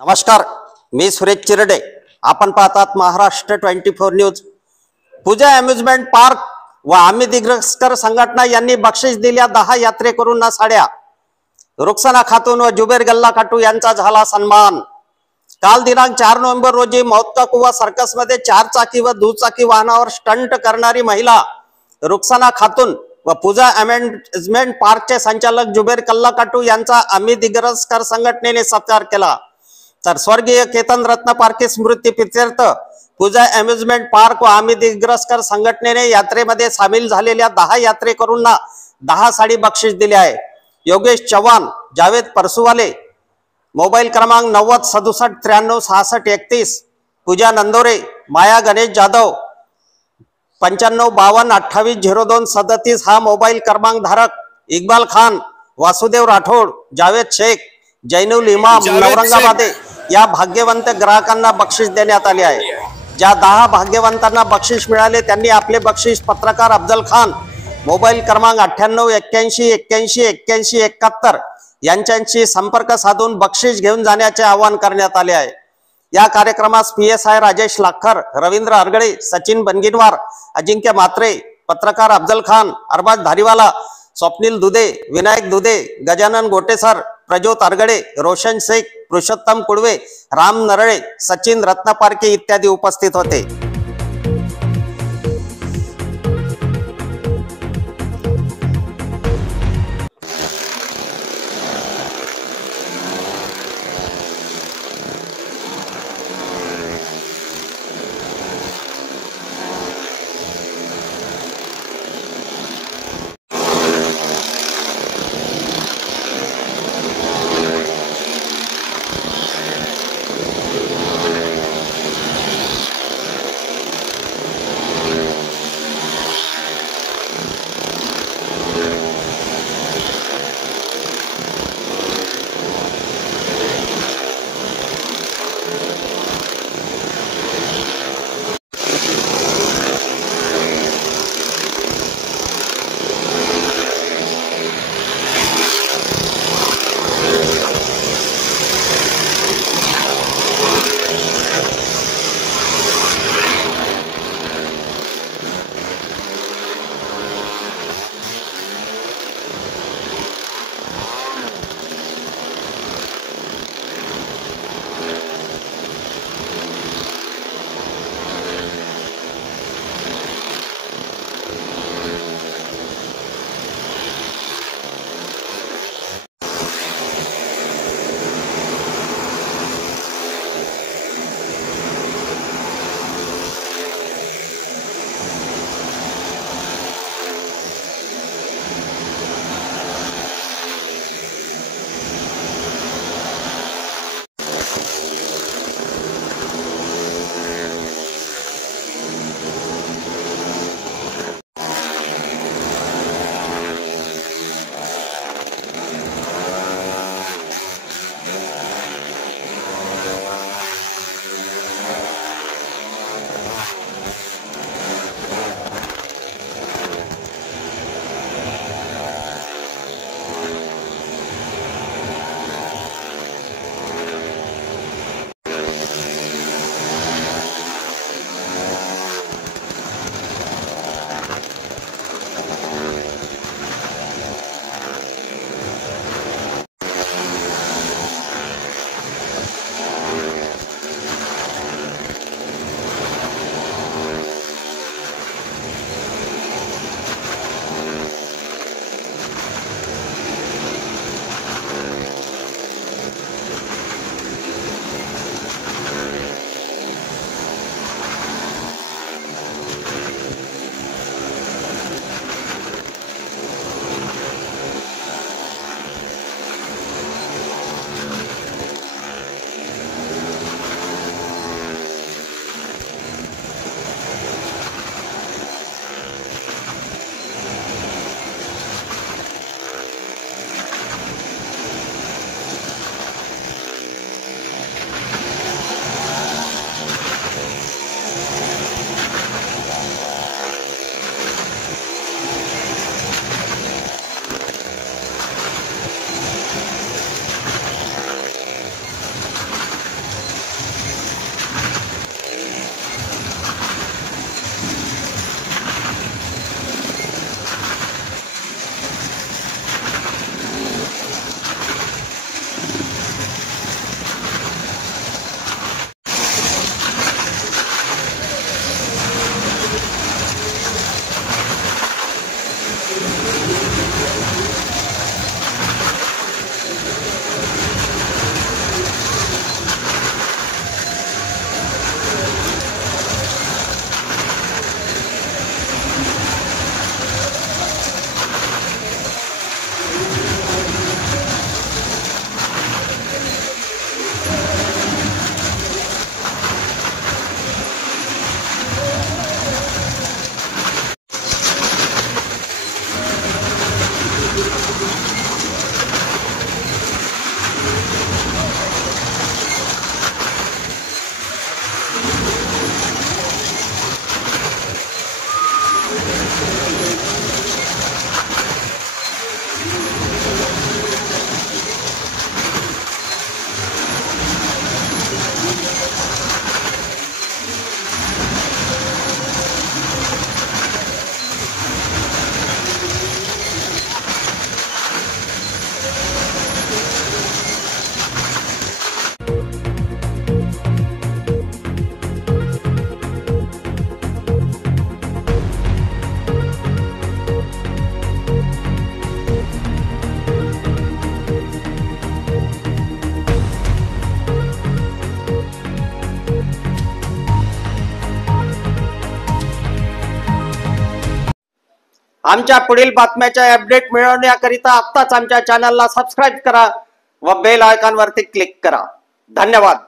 नमस्कार, मी सुरेश चिरडे. आपण पाहतात महाराष्ट्र 24 न्यूज. पूजा अम्युजमेंट पार्क व आम्ही दिग्रस्कर संघटना यांनी बक्षीस दिल्या 10 यात्रेकरूंना साड्या. रुखसाना खातून व जुबेर गल्ला खाटू यांचा झाला सन्मान. काल दिनांक 4 नोव्हेंबर रोजी मौतका कुवा सर्कस मध्ये 4 चाकी व दुचाकी वाहनावर स्टंट करणारी महिला रुखसाना खातून व पूजा अम्युजमेंट पार्कचे संचालक जुबेर गल्ला खाटू यांचा आम्ही दिग्रस्कर संघटनेने सत्कार केला. तर स्वर्गीय केतन रत्न पारखे स्मृती प्रित्यर्थ पूजा अम्युजमेंट पार्क व आम्ही दिग्रस्कर संघटनेने यात्रेमध्ये सामील झालेल्या 10 यात्रेकरूंना 10 साडी बक्षीस दिले आहे. योगेश चव्हाण, जावेद परसुवाले, मोबाईल क्रमांक 90 67 93 66 31, पूजा नंदोरे, माया गणेश जाधव 95 52 28 02 37 हा मोबाईल क्रमांक धारक, इक्बाल खान, वासुदेव राठोड, जावेद शेख, जैनुल इमाम औरंगाबादे या भाग्यवंत ग्राहकांना बक्षीस देण्यात आले आहे. ज्या 10 भाग्यवंतांना बक्षीस मिळाले त्यांनी आपले बक्षीस पत्रकार अफजल खान, मोबाईल क्रमांक 98 81 81 81 71 यांच्याशी संपर्क साधून बक्षीस घेऊन जाण्याचे आवाहन करण्यात आले आहे. या कार्यक्रमास PSI राजेश लाखर, रवींद्र अरगळे, सचिन बनगिनवार, अजिंक्य मात्रे, पत्रकार अफजल खान, अरबाज धारीवाला, स्वप्नील दुधे, विनायक दुधे, गजानन गोटेसर, प्रज्योत अरगडे, रोशन शेख, पुरुषोत्तम कुडवे, राम नरळे, सचिन रत्नपारखे इत्यादी उपस्थित होते. आमच्या पुढील बातम्याच्या अपडेट मिळवण्याकरिता आत्ताच आमच्या चॅनलला सबस्क्राईब करा व बेल आयकॉनवरती क्लिक करा. धन्यवाद.